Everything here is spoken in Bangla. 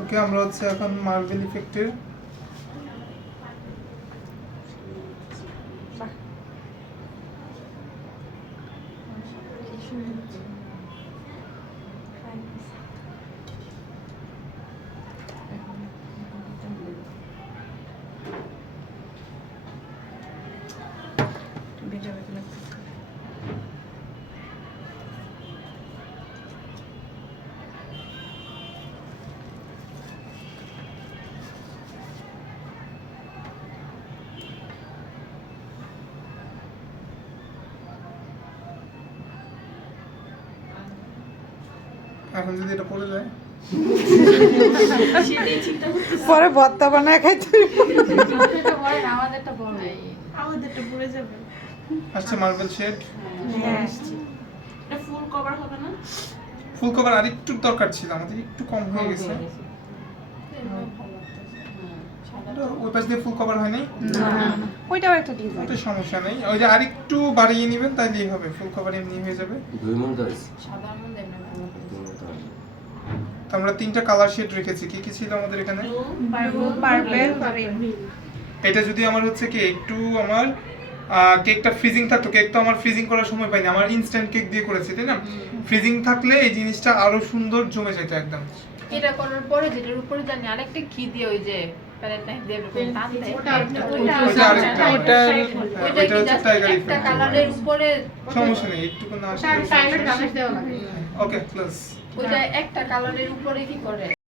ওকে, আমরা হচ্ছে এখন মার্বেল ইফেক্টের এখন যদি এটা পড়ে যায় পরে ভর্তা বানায় খাইতে আমাদেরটা পড়ে যাবে। আসছে মার্বেল শেড। হ্যাঁ। এটা ফুল কভার হবে না? ফুল কভার আরেকটু দরকার ছিল, আমাদের একটু কম হয়ে গেছে। ওই পাশ দিয়ে ফুল কভার হয় নাই, ওইটাও একটা ডিজাইন। ওটা সমস্যা নেই, ওই যে আরেকটু বাড়িয়ে নেবেন তাইলেই হবে, ফুল কভার এমনি হয়ে যাবে। তো আমরা 3টা কালার শেড রেখেছি, কি কি ছিল আমাদের এখানে? পার্পল, এটা যদি আমার হচ্ছে কি একটু আমার কেকটা ফ্রিজিং থাকতো, কেক তো আমার ফ্রিজিং করার সময় পাইনি, আমার ইনস্ট্যান্ট কেক দিয়ে করেছি তাই না? ফ্রিজিং থাকলে এই জিনিসটা আরো সুন্দর জমে যেত একদম। এটা করার পরে যেটার উপরে জানি আরেকটা কি দিয়ে ওই যে প্যালেট নাইফ দিয়ে এরকম টান দেয়, ওইটা আরেকটা ওইটা ওইটা কি হচ্ছে জাস্ট টাইগার একটা ইফেক্ট। কালারের উপরে সমস্যা নেই, একটু না আসলে টাইলার গার্নিশ দেওয়া লাগে। ওকে প্লাস ওইটা একটা কালারের উপরে কি করে